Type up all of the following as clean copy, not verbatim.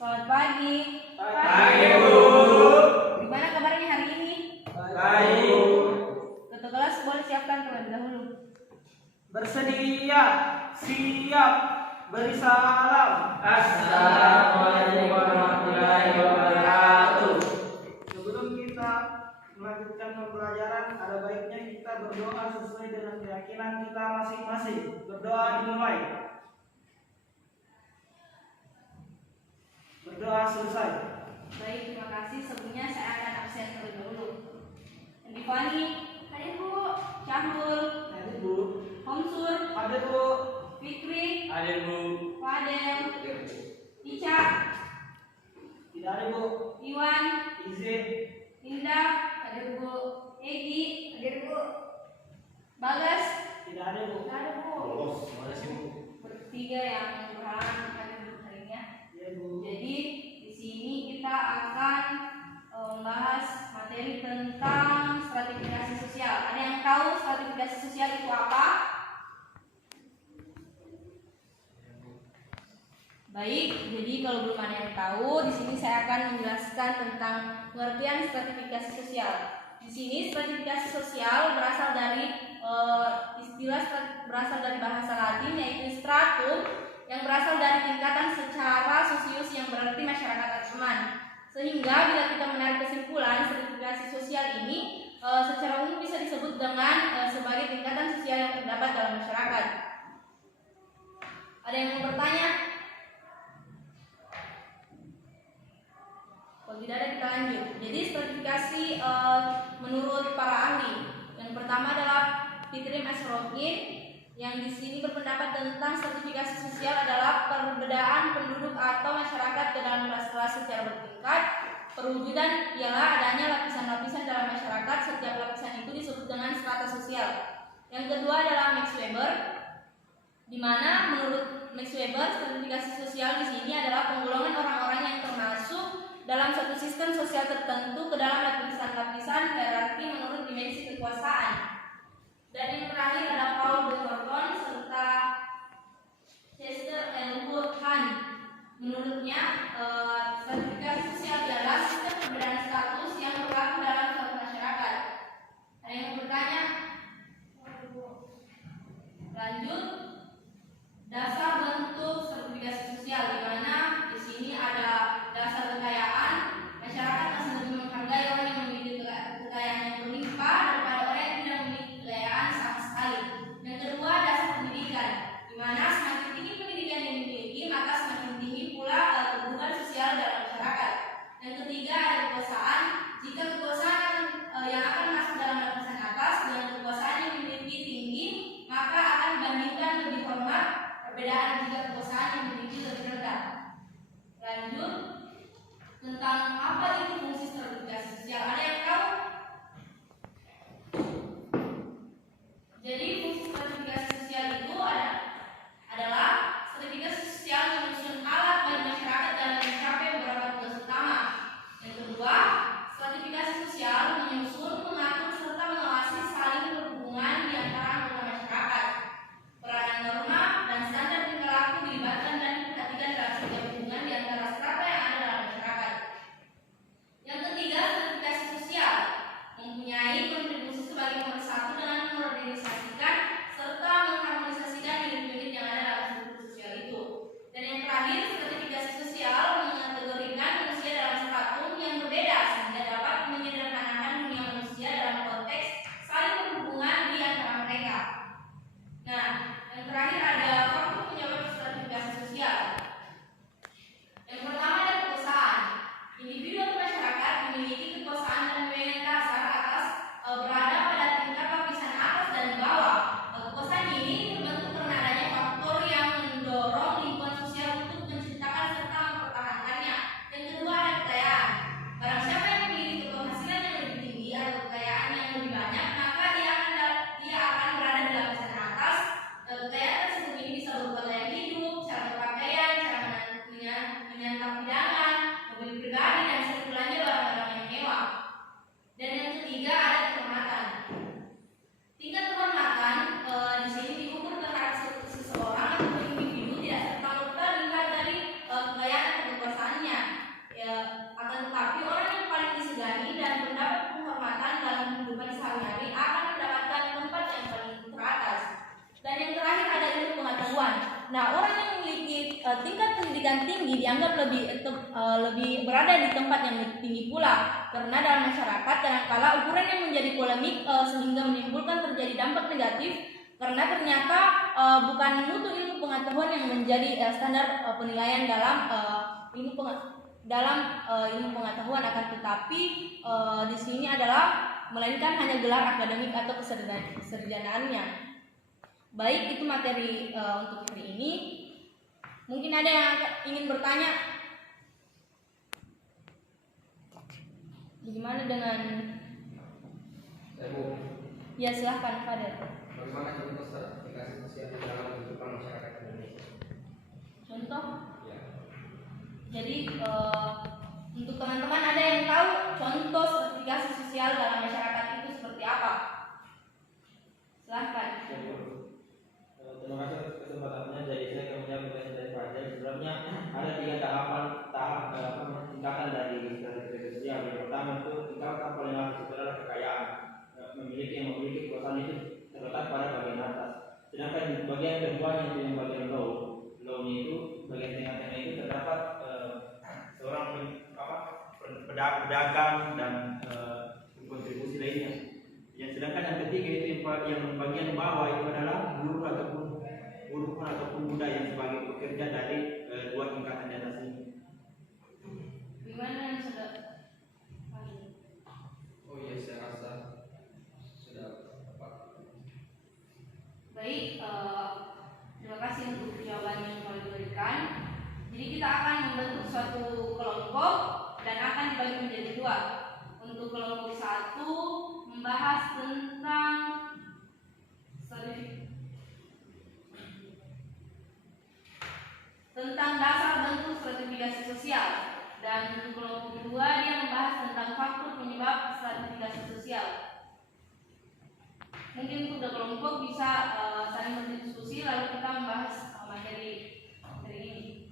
Selamat pagi. Pagi, Bu. Gimana kabarnya hari ini? Baik. Ketua kelas boleh siapkan terlebih dahulu. Bersedia, siap, beri salam. Assalamualaikum warahmatullahi wabarakatuh. Sebelum kita melanjutkan pembelajaran, ada baiknya kita berdoa sesuai dengan keyakinan kita masing-masing. Berdoa dimulai. Berdoa selesai. Baik, terima kasih. Sebelumnya saya akan absen terlebih dahulu. Divani, hadir Bu. Syahrul, Hadir, Bu. Homsur, Hadir, Bu. Fikri, Hadir, Bu. Fadel, Ica, Tidak ada, Bu. Iwan, Izin. Indah, hadir Bu. Egi, hadir Bu. Bagas, Tidak ada, Bu. hadir Bu. Makasih, Bu. Bertiga yang berhalangan hadir hari ini ya. Ya, Bu. Jadi di sini kita akan membahas materi tentang stratifikasi sosial. Ada yang tahu stratifikasi sosial itu apa? Baik, jadi kalau belum ada yang tahu, di sini saya akan menjelaskan tentang pengertian stratifikasi sosial. Di sini stratifikasi sosial berasal dari berasal dari bahasa Latin yaitu stratum, yang berasal dari tingkatan secara sosius yang berarti masyarakat atau teman. Sehingga bila kita menarik kesimpulan, stratifikasi sosial ini secara umum bisa disebut dengan sebagai tingkatan sosial yang terdapat dalam masyarakat. Ada yang mau bertanya? Kalau tidak ada, kita lanjut. Jadi stratifikasi menurut para ahli, yang pertama adalah Fitrim Asrokin, yang di sini berpendapat tentang stratifikasi sosial adalah perbedaan penduduk atau masyarakat ke dalam kelas-kelas secara bertingkat. Perwujudan ialah adanya lapisan-lapisan dalam masyarakat. Setiap lapisan itu disebut dengan strata sosial. Yang kedua adalah Max Weber, di mana menurut Max Weber stratifikasi sosial di sini adalah penggolongan orang-orang yang termasuk dalam suatu sistem sosial tertentu ke dalam lapisan-lapisan hierarki menurut dimensi kekuasaan. Dan yang terakhir ada Paul de Morton serta Chester L. Hunt. Menurutnya, stratifikasi sosial adalah sistem perbedaan status yang berlaku dalam suatu masyarakat. Ada yang bertanya? Lanjut, dasar bentuk stratifikasi sosial, di mana di sini ada dasar kekayaan. Masyarakat masih lebih menghargai orang yang memiliki kekayaan yang berlimpah daripada orang yang tidak memiliki kekayaan sama sekali. Yang kedua, dasar pendidikan, di mana semakin tinggi pendidikan yang dimiliki, maka semakin tinggi pula kedudukan sosial dalam masyarakat. Yang ketiga, ada kekuasaan. Jika kekuasaan yang akan masuk dalam lapisan atas dengan kekuasaan yang memiliki tinggi, maka akan dibandingkan tinggi dianggap lebih berada di tempat yang lebih tinggi pula, karena dalam masyarakat kadangkala ukuran yang menjadi polemik sehingga menimbulkan terjadi dampak negatif, karena ternyata bukan mutu ilmu pengetahuan yang menjadi standar penilaian dalam ilmu pengetahuan, akan tetapi di sini adalah melainkan hanya gelar akademik atau kesarjanaannya. Baik, itu materi untuk hari ini. Mungkin ada yang ingin bertanya. Bagaimana dengan? Ya, silahkan, Fadil. Bagaimana contoh sertifikasi sosial dalam kehidupan masyarakat Indonesia? Contoh? Ya. Jadi untuk teman-teman ada yang tahu contoh sertifikasi sosial dalam masyarakat itu seperti apa? Silahkan. Terima kasih atas kesempatannya. Jadi saya akan menjawab pertanyaan dari Fajar. Sebenarnya ada 3 tingkatan dari sertifikasi sosial. Yang pertama itu tingkatan paling atas itu adalah kekayaan. Yang memiliki kekuasaan itu terletak pada bagian atas. Sedangkan di bagian kedua yang bagian low-nya itu bagian tengah-tengah itu terdapat seorang pedagang dan kontribusi lainnya. Yang sedangkan yang ketiga itu yang bagian bawah itu adalah buruh ataupun budak yang sebagai pekerja dari 2 tingkatan di atas ini. Gimana yang sudah? Oh iya, saya rasa sudah tepat. Baik, terima kasih untuk jawaban yang telah diberikan. Jadi kita akan membentuk suatu kelompok dan akan dibagi menjadi 2. Untuk kelompok 1 membahas tentang dasar bentuk stratifikasi sosial, dan untuk kelompok kedua dia membahas tentang faktor penyebab stratifikasi sosial. Mungkin untuk kelompok bisa saling berdiskusi lalu kita membahas materi ini.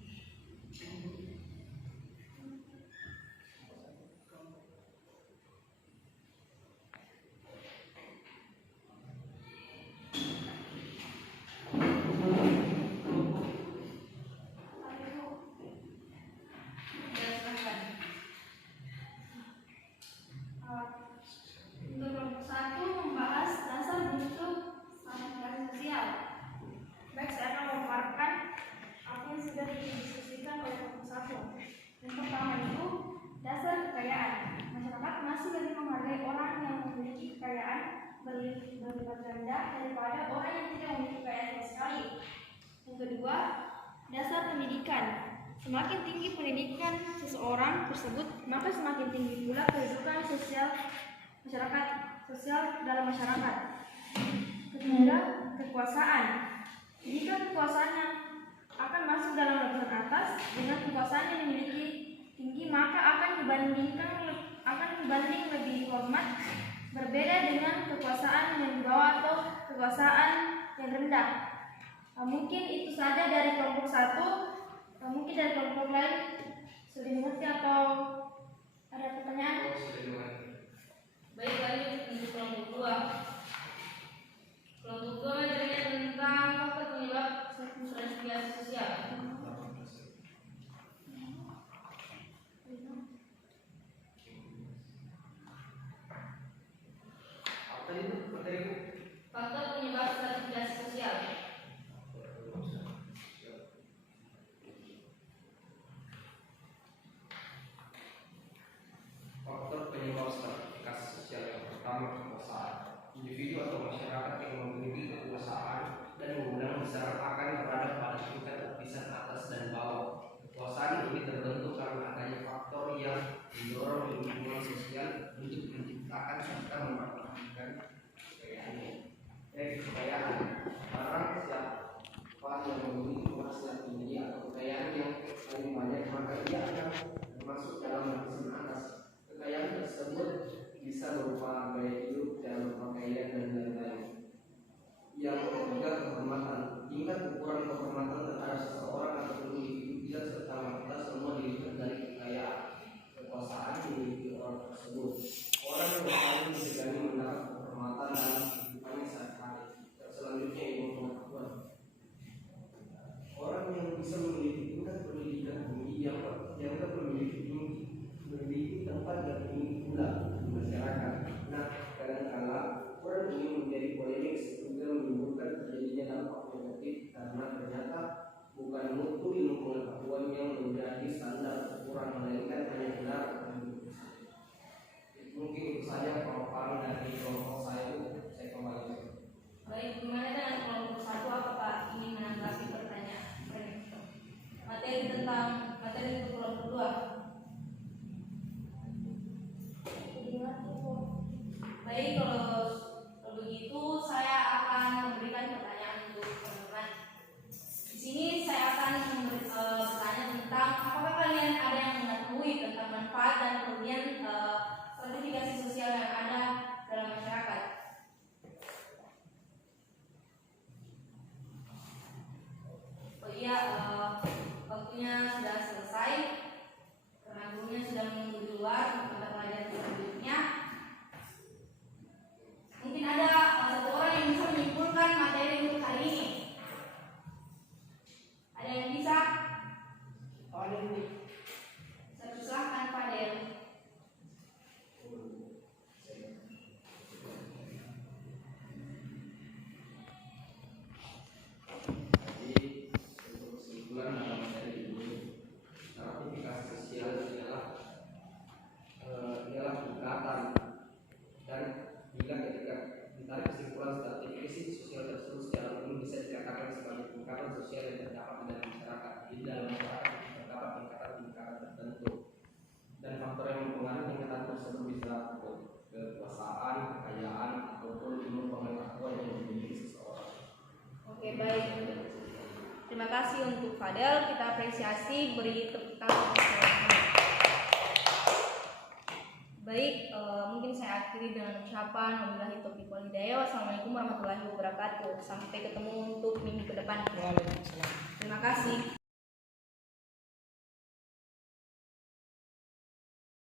Untuk kelompok 1 membahas dasar bentuk stratifikasi sosial. Baik, saya akan memaparkan apa yang sudah didiskusikan oleh kelompok 1. Yang pertama itu dasar kekayaan. Masyarakat masih lebih menghargai orang yang memiliki kekayaan berlipat ganda daripada orang yang tidak memiliki kekayaan sama sekali. Yang kedua, dasar pendidikan. Semakin tinggi pendidikan seseorang tersebut, maka semakin tinggi pula kehidupan sosial dalam masyarakat. Ketiga, kekuasaan. Jika kekuasaannya akan masuk dalam lapisan atas dengan kekuasaan yang dimiliki tinggi, maka akan dibanding lebih hormat, berbeda dengan kekuasaan yang di bawah atau kekuasaan yang rendah. Mungkin itu saja dari kelompok 1. Mungkin dari kelompok lain sudah mengerti atau ada pertanyaan? Baik, lanjut untuk kelompok 2. Kelompok 2 materinya tentang faktor penyebab stratifikasi sosial. Apa itu materiku? Faktor penyebab stratifikasi sosial. Faktor penyebab stratifikasi sosial yang pertama, kekuasaan. Individu atau masyarakat yang memiliki kekuasaan dan wewenang besar akan berada pada tingkat lapisan atas dan bawah. Kekuasaan ini terbentuk karena adanya faktor yang mendorong lingkungan sosial untuk menciptakan serta mempertahankan kekayaan. Barang siapa yang memiliki kekuasaan tinggi atau kekayaan yang paling banyak, maka ia akan masuk dalam lapisan atas. Kekayaan tersebut bisa berupa gaya hidup dan pakaian dan lain-lain. Yang ketiga, kehormatan. Tingkat Ditarik kesimpulan stratifikasi sosial tersebut secara umum bisa dikatakan sebagai tingkatan sosial yang terdapat di dalam masyarakat. Di dalam masyarakat terdapat tingkatan-tingkatan tertentu, dan faktor yang mempengaruhi tingkatan tersebut bisa kekuasaan, kekayaan, ataupun ilmu pengetahuan yang dimiliki seseorang. Oke, baik. Terima kasih untuk Fadel. Kita apresiasi, beri tepuk tangan. Baik, mungkin saya akhiri dengan ucapan wabillahi taufiq wal hidayah. Wassalamualaikum warahmatullahi wabarakatuh. Sampai ketemu untuk minggu ke depan. Terima kasih.